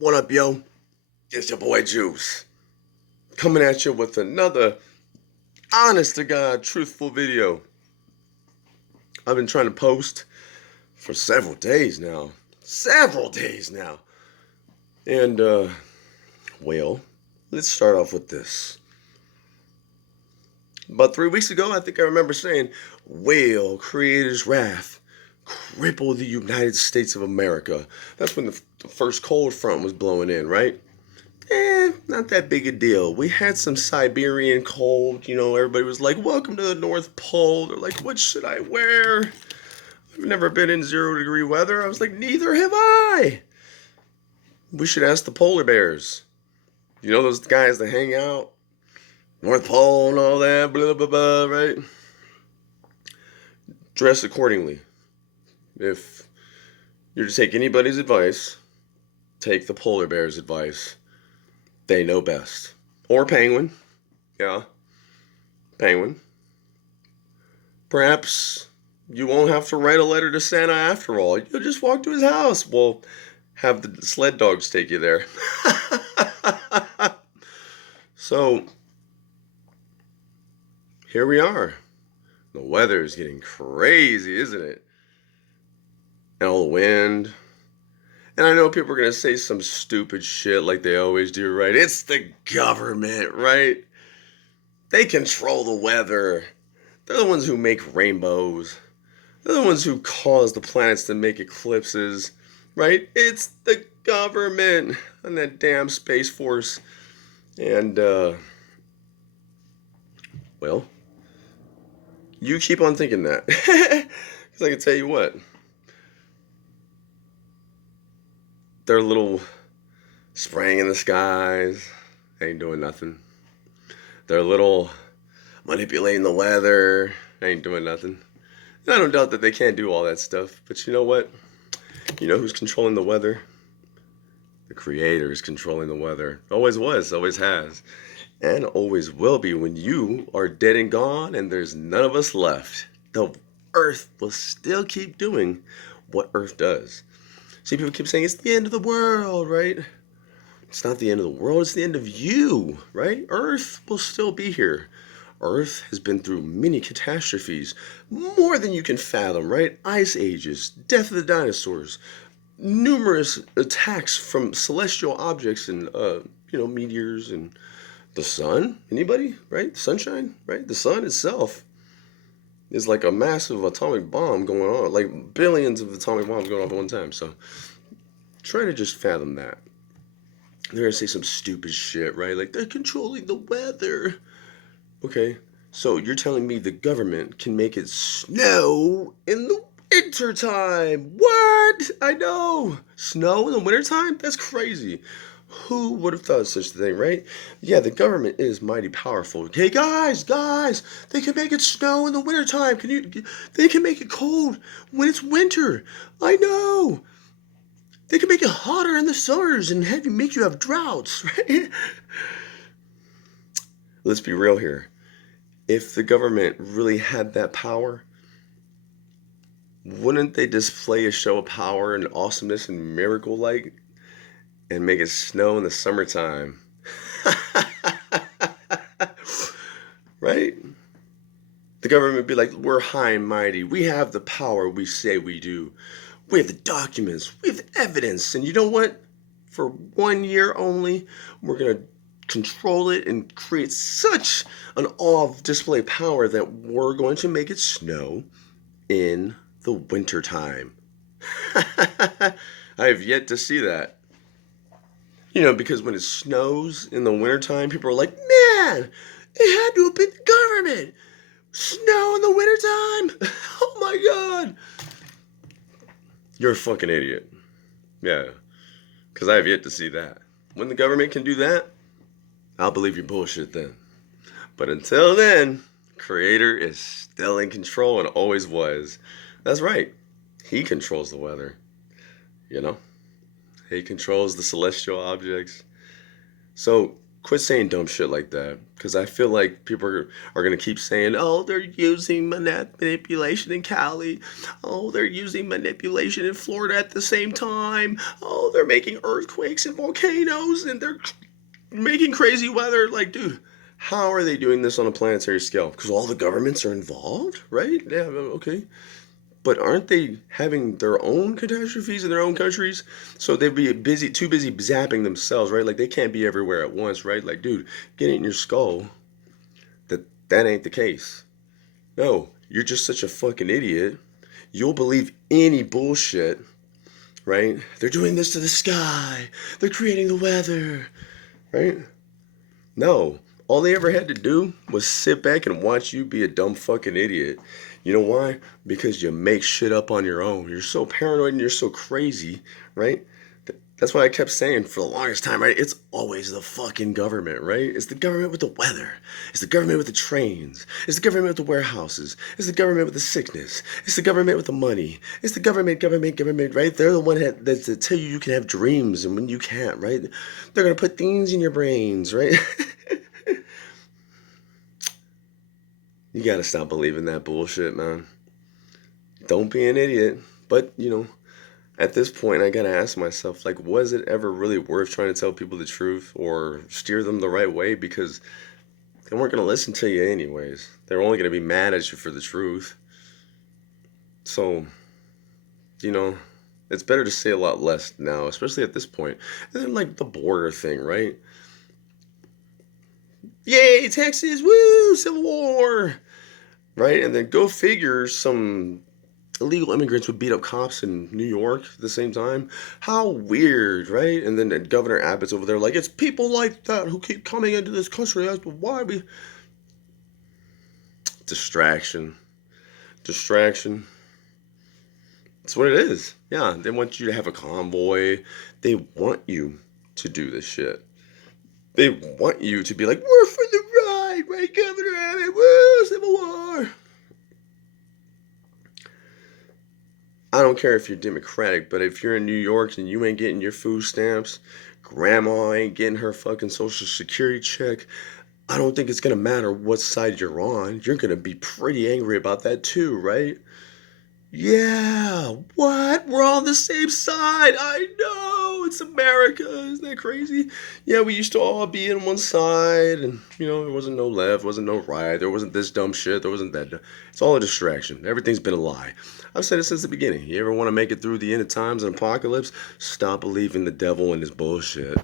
What up, yo? It's your boy Juice. Coming at you with another honest to God truthful video. I've been trying to post for several days now. Several days now. And, well, let's start off with this. About 3 weeks ago, I think I remember saying, whale creator's wrath cripple the United States of America. That's when the first cold front was blowing in, right? Not that big a deal. We had some Siberian cold, everybody was like, welcome to the North Pole. They're like, what should I wear? I've never been in 0 degree weather. I was like, neither have I. We should ask the polar bears. You know those guys that hang out? North Pole and all that, blah, blah, blah, right? Dress accordingly. If you're to take anybody's advice, take the polar bear's advice. They know best. Or penguin. Yeah. Penguin. Perhaps you won't have to write a letter to Santa after all. You'll just walk to his house. We'll have the sled dogs take you there. So, here we are. The weather is getting crazy, isn't it? And all the wind. And I know people are going to say some stupid shit like they always do, right? It's the government, right? They control the weather. They're the ones who make rainbows. They're the ones who cause the planets to make eclipses, right? It's the government and that damn Space Force. And, well, you keep on thinking that. Because I can tell you what. Their little spraying in the skies ain't doing nothing. Their little manipulating the weather ain't doing nothing. And I don't doubt that they can't do all that stuff. But you know what? You know who's controlling the weather? The Creator is controlling the weather. Always was, always has, and always will be when you are dead and gone and there's none of us left. The Earth will still keep doing what Earth does. See, people keep saying it's the end of the world, right? It's not the end of the world, it's the end of you, right? Earth will still be here. Earth has been through many catastrophes, more than you can fathom, right? Ice ages, death of the dinosaurs, numerous attacks from celestial objects and, meteors and the sun. Anybody, right? Sunshine, right? The sun itself is like a massive atomic bomb going on, like billions of atomic bombs going off at one time. So try to just fathom that. They're gonna say some stupid shit, right? Like they're controlling the weather. Okay, so you're telling me the government can make it snow in the wintertime? What? I know. Snow in the wintertime? That's crazy. Who would have thought of such a thing, right? Yeah, the government is mighty powerful. Hey, guys, they can make it snow in the wintertime. They can make it cold when it's winter. I know. They can make it hotter in the summers and make you have droughts, right? Let's be real here. If the government really had that power, wouldn't they display a show of power and awesomeness and miracle like and make it snow in the summertime? Right? The government would be like, we're high and mighty. We have the power we say we do. We have the documents. We have the evidence. And you know what? For 1 year only, we're going to control it and create such an awe of display power that we're going to make it snow in the wintertime. I have yet to see that. Because when it snows in the wintertime, people are like, man, it had to have been the government. Snow in the wintertime? Oh my God. You're a fucking idiot. Yeah. Because I have yet to see that. When the government can do that, I'll believe your bullshit then. But until then, Creator is still in control and always was. That's right. He controls the weather. He controls the celestial objects. So Quit saying dumb shit like that, because I feel like people are going to keep saying, oh, they're using manipulation in Cali. Oh, they're using manipulation in Florida at the same time. Oh, they're making earthquakes and volcanoes and they're making crazy weather. Like, dude, how are they doing this on a planetary scale? Because all the governments are involved, right? Yeah, okay. But aren't they having their own catastrophes in their own countries? So they'd be busy, too busy zapping themselves, right? Like they can't be everywhere at once, right? Like, dude, get it in your skull that that ain't the case. No, you're just such a fucking idiot. You'll believe any bullshit, right? They're doing this to the sky. They're creating the weather, right? No. All they ever had to do was sit back and watch you be a dumb fucking idiot. You know why? Because you make shit up on your own. You're so paranoid and you're so crazy, right? That's why I kept saying for the longest time, right? It's always the fucking government, right? It's the government with the weather. It's the government with the trains. It's the government with the warehouses. It's the government with the sickness. It's the government with the money. It's the government, right? They're the one that tell you can have dreams and when you can't, right? They're going to put things in your brains, right? You got to stop believing that bullshit, man. Don't be an idiot. But, at this point, I gotta ask myself, like, was it ever really worth trying to tell people the truth or steer them the right way? Because they weren't gonna listen to you anyways. They're only gonna be mad at you for the truth. So, you know, it's better to say a lot less now, especially at this point. And then, like, the border thing, right? Yay, Texas, woo, Civil War, right? And then go figure some illegal immigrants would beat up cops in New York at the same time. How weird, right? And then Governor Abbott's over there like, it's people like that who keep coming into this country. That's why we... Distraction. Distraction. That's what it is. Yeah, they want you to have a convoy. They want you to do this shit. They want you to be like, we're for the ride, right, Governor Abbott? Woo, Civil War. I don't care if you're Democratic, but if you're in New York and you ain't getting your food stamps, grandma ain't getting her fucking social security check, I don't think it's gonna matter what side you're on. You're gonna be pretty angry about that too, right? Yeah, what? We're on the same side. I know. It's America. Isn't that crazy? Yeah, we used to all be in one side, and, there wasn't no left, wasn't no right, there wasn't this dumb shit, there wasn't that. It's all a distraction. Everything's been a lie. I've said it since the beginning. You ever want to make it through the end of times and apocalypse? Stop believing the devil and his bullshit.